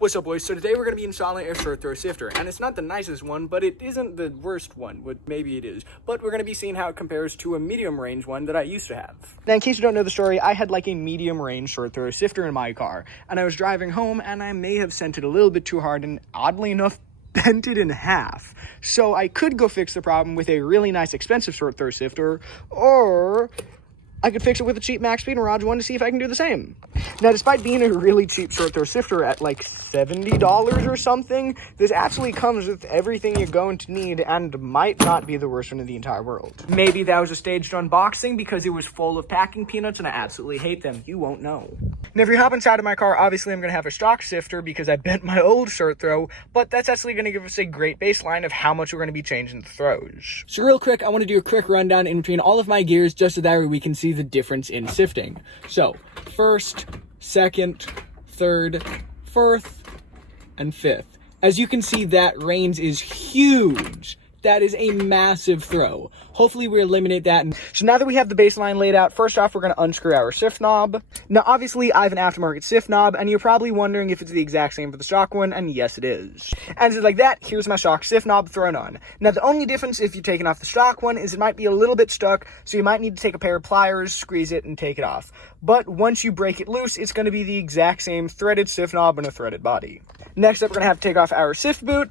What's up, boys? So today we're going to be installing a short throw sifter, and it's not the nicest one, but it isn't the worst one, but maybe it is. But we're going to be seeing how it compares to a medium range one that I used to have. Now, in case you don't know the story, I had like a medium range short throw sifter in my car, and I was driving home, and I may have sent it a little bit too hard, and oddly enough, bent it in half. So I could go fix the problem with a really nice expensive short throw sifter, or I could fix it with a cheap Max Speed and Raj one to see if I can do the same. Now, despite being a really cheap short throw sifter at like $70 or something, this actually comes with everything you're going to need and might not be the worst one in the entire world. Maybe that was a staged unboxing because it was full of packing peanuts and I absolutely hate them. You won't know. Now, if you hop inside of my car, obviously I'm going to have a stock sifter because I bent my old short throw, but that's actually going to give us a great baseline of how much we're going to be changing the throws. So real quick, I want to do a quick rundown in between all of my gears just so that way we can see the difference in sifting. So first, second, third, fourth, and fifth. As you can see, that range is huge. That is a massive throw. Hopefully we eliminate that. So now that we have the baseline laid out, first off, we're going to unscrew our sift knob. Now, obviously, I have an aftermarket sift knob, and you're probably wondering if it's the exact same for the stock one, and yes, it is. And just like that, here's my stock sift knob thrown on. Now, the only difference if you're taking off the stock one is it might be a little bit stuck, so you might need to take a pair of pliers, squeeze it, and take it off. But once you break it loose, it's going to be the exact same threaded sift knob and a threaded body. Next up, we're going to have to take off our sift boot.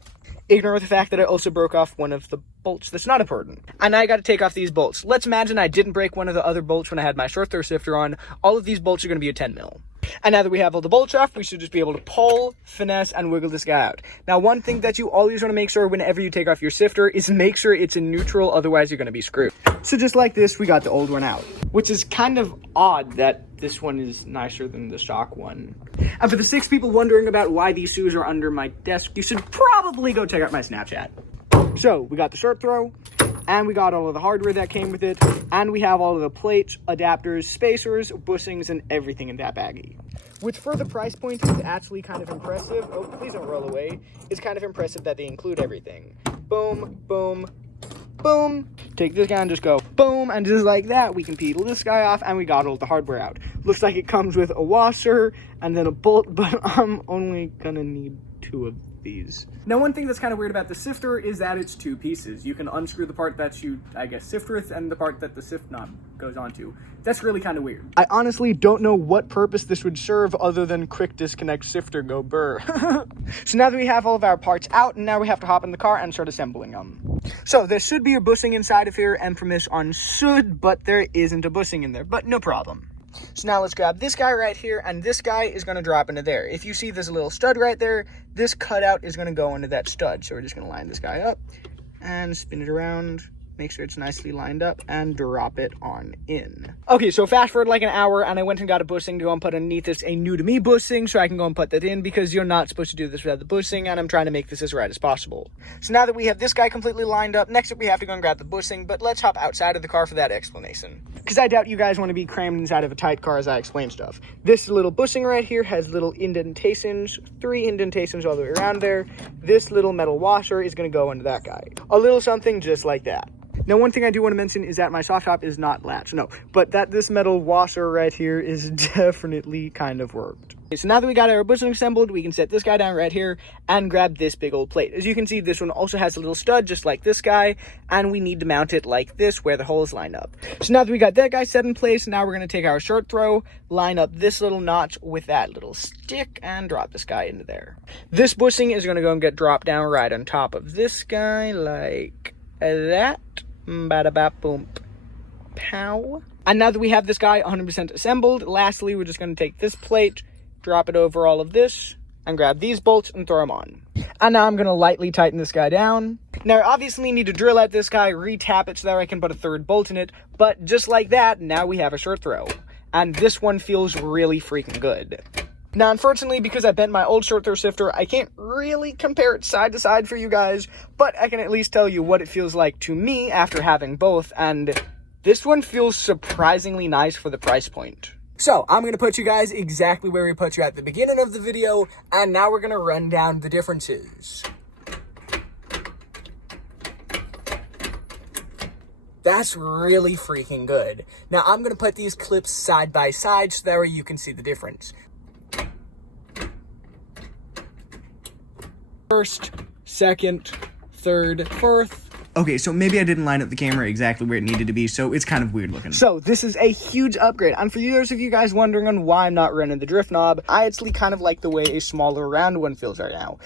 Ignore the fact that I also broke off one of the bolts that's not important. And now I got to take off these bolts. Let's imagine I didn't break one of the other bolts when I had my short throw sifter on. All of these bolts are going to be a 10 mil. And now that we have all the bolts off, we should just be able to pull, finesse, and wiggle this guy out. Now, one thing that you always want to make sure whenever you take off your sifter is make sure it's in neutral, otherwise you're going to be screwed. So just like this, we got the old one out, which is kind of odd that this one is nicer than the stock one. And for the 6 people wondering about why these shoes are under my desk, you should probably go check out my Snapchat. So we got the short throw, and we got all of the hardware that came with it, and we have all of the plates, adapters, spacers, bushings, and everything in that baggie. Which for the price point is actually kind of impressive. Oh, please don't roll away. It's kind of impressive that they include everything. Boom, boom, boom. Take this guy and just go boom, and just like that, we can peel this guy off, and we got all the hardware out. Looks like it comes with a washer and then a bolt, but I'm only gonna need 2 of these. Now, one thing that's kind of weird about the sifter is that it's 2 pieces. You can unscrew the part that you, I guess, sift with and the part that the sift knob goes onto. That's really kind of weird. I honestly don't know what purpose this would serve other than quick disconnect sifter go burr. So now that we have all of our parts out, and now we have to hop in the car and start assembling them. So there should be a bushing inside of here, emphasis on should, but there isn't a bushing in there, but no problem. So now let's grab this guy right here, and this guy is going to drop into there. If you see this little stud right there, this cutout is going to go into that stud. So we're just going to line this guy up and spin it around. Make sure it's nicely lined up and drop it on in. Okay, so fast forward like an hour, and I went and got a bushing to go and put underneath this, a new to me bushing, so I can go and put that in because you're not supposed to do this without the bushing, and I'm trying to make this as right as possible. So now that we have this guy completely lined up, next up we have to go and grab the bushing, but let's hop outside of the car for that explanation. Because I doubt you guys want to be crammed inside of a tight car as I explain stuff. This little bushing right here has little indentations, 3 indentations all the way around there. This little metal washer is going to go into that guy. A little something just like that. Now, one thing I do want to mention is that my soft top is not latched, no, but that this metal washer right here is definitely kind of worked. Okay, so now that we got our bushing assembled, we can set this guy down right here and grab this big old plate. As you can see, this one also has a little stud just like this guy, and we need to mount it like this where the holes line up. So now that we got that guy set in place, now we're going to take our short throw, line up this little notch with that little stick, and drop this guy into there. This bushing is going to go and get dropped down right on top of this guy like that. Bada bap boom pow. And now that we have this guy 100% assembled, lastly we're just going to take this plate, drop it over all of this, and grab these bolts and throw them on. And now I'm going to lightly tighten this guy down. Now I obviously need to drill out this guy, re-tap it so that I can put a 3rd bolt in it, but just like that, now we have a short throw. And this one feels really freaking good. Now, unfortunately, because I bent my old short throw sifter, I can't really compare it side to side for you guys, but I can at least tell you what it feels like to me after having both, and this one feels surprisingly nice for the price point. So, I'm going to put you guys exactly where we put you at the beginning of the video, and now we're going to run down the differences. That's really freaking good. Now, I'm going to put these clips side by side so that way you can see the difference. First, second, third, fourth. Okay, so maybe I didn't line up the camera exactly where it needed to be, so it's kind of weird looking. So this is a huge upgrade, and for those of you guys wondering on why I'm not running the drift knob, I actually kind of like the way a smaller round one feels right now.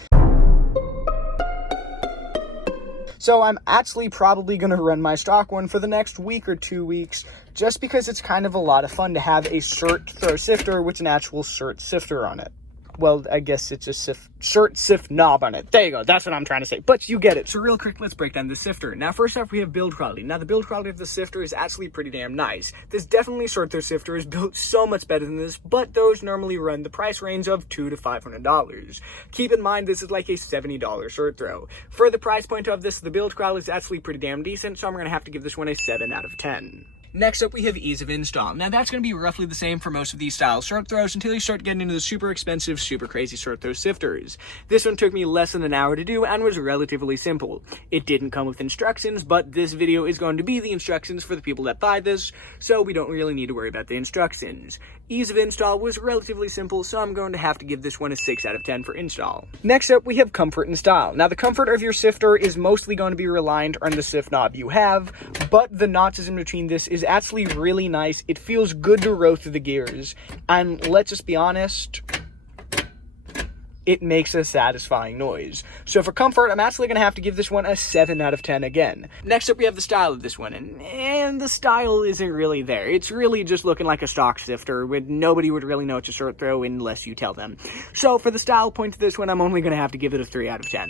So I'm actually probably going to run my stock one for the next week or 2 weeks, just because it's kind of a lot of fun to have a shirt throw sifter with an actual shirt sifter on it. Well, I guess it's a shirt sift knob on it. There you go. That's what I'm trying to say. But you get it. So real quick, let's break down the sifter. Now, first off, we have build quality. Now, the build quality of the sifter is actually pretty damn nice. This definitely shirt throw sifter is built so much better than this, but those normally run the price range of $200 to $500. Keep in mind, this is like a $70 shirt throw. For the price point of this, the build quality is actually pretty damn decent, so I'm going to have to give this one a 7 out of 10. Next up, we have ease of install. Now, that's going to be roughly the same for most of these style shirt throws until you start getting into the super expensive, super crazy shirt throw sifters. This one took me less than an hour to do and was relatively simple. It didn't come with instructions, but this video is going to be the instructions for the people that buy this, so we don't really need to worry about the instructions. Ease of install was relatively simple, so I'm going to have to give this one a 6 out of 10 for install. Next up, we have comfort and style. Now, the comfort of your sifter is mostly going to be reliant on the sift knob you have, but the notches in between this is actually really nice. It feels good to row through the gears, and let's just be honest, it makes a satisfying noise. So for comfort, I'm actually going to have to give this one a 7 out of 10 again. Next up, we have the style of this one, and the style isn't really there. It's really just looking like a stock sifter, where nobody would really know it's a shirt throw unless you tell them. So for the style point of this one, I'm only going to have to give it a 3 out of 10.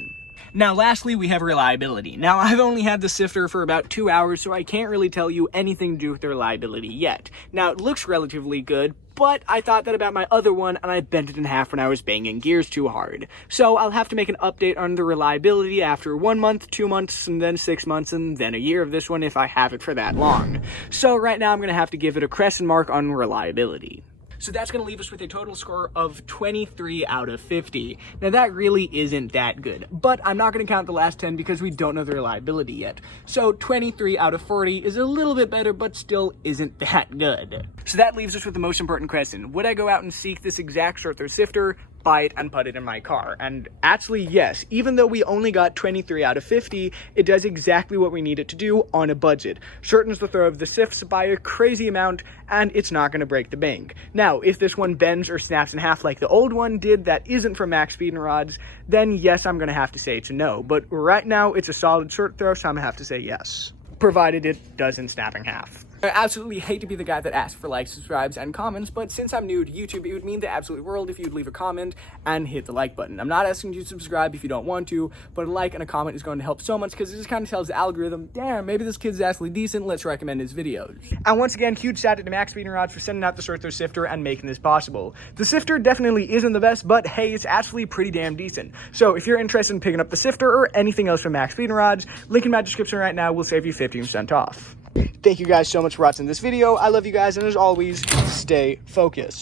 Now, lastly, we have reliability. Now, I've only had the sifter for about 2 hours, so I can't really tell you anything to do with the reliability yet. Now, it looks relatively good, but I thought that about my other one, and I bent it in half when I was banging gears too hard. So I'll have to make an update on the reliability after 1 month, 2 months, and then 6 months, and then a year of this one if I have it for that long. So right now, I'm going to have to give it a crescent mark on reliability. So that's going to leave us with a total score of 23 out of 50. Now that really isn't that good, but I'm not going to count the last 10 because we don't know the reliability yet. So 23 out of 40 is a little bit better, but still isn't that good. So that leaves us with the most important question. Would I go out and seek this exact shirt throw sifter, buy it, and put it in my car? And actually, yes, even though we only got 23 out of 50, it does exactly what we need it to do on a budget. Shortens the throw of the sifts by a crazy amount, and it's not going to break the bank. Now, if this one bends or snaps in half like the old one did that isn't from Max Speed and Rods, then yes, I'm going to have to say it's a no. But right now, it's a solid shirt throw, so I'm going to have to say yes, provided it doesn't snap in half. I absolutely hate to be the guy that asks for likes, subscribes, and comments, but since I'm new to YouTube, it would mean the absolute world if you'd leave a comment and hit the like button. I'm not asking you to subscribe if you don't want to, but a like and a comment is going to help so much because it just kind of tells the algorithm, damn, maybe this kid's actually decent, let's recommend his videos. And once again, huge shout out to Max Speed and Rods for sending out the shirt throw sifter and making this possible. The sifter definitely isn't the best, but hey, it's actually pretty damn decent. So if you're interested in picking up the sifter or anything else from Max Speed and Rods, link in my description right now will save you 15% off. Thank you guys so much for watching this video. I love you guys, and as always, stay focused.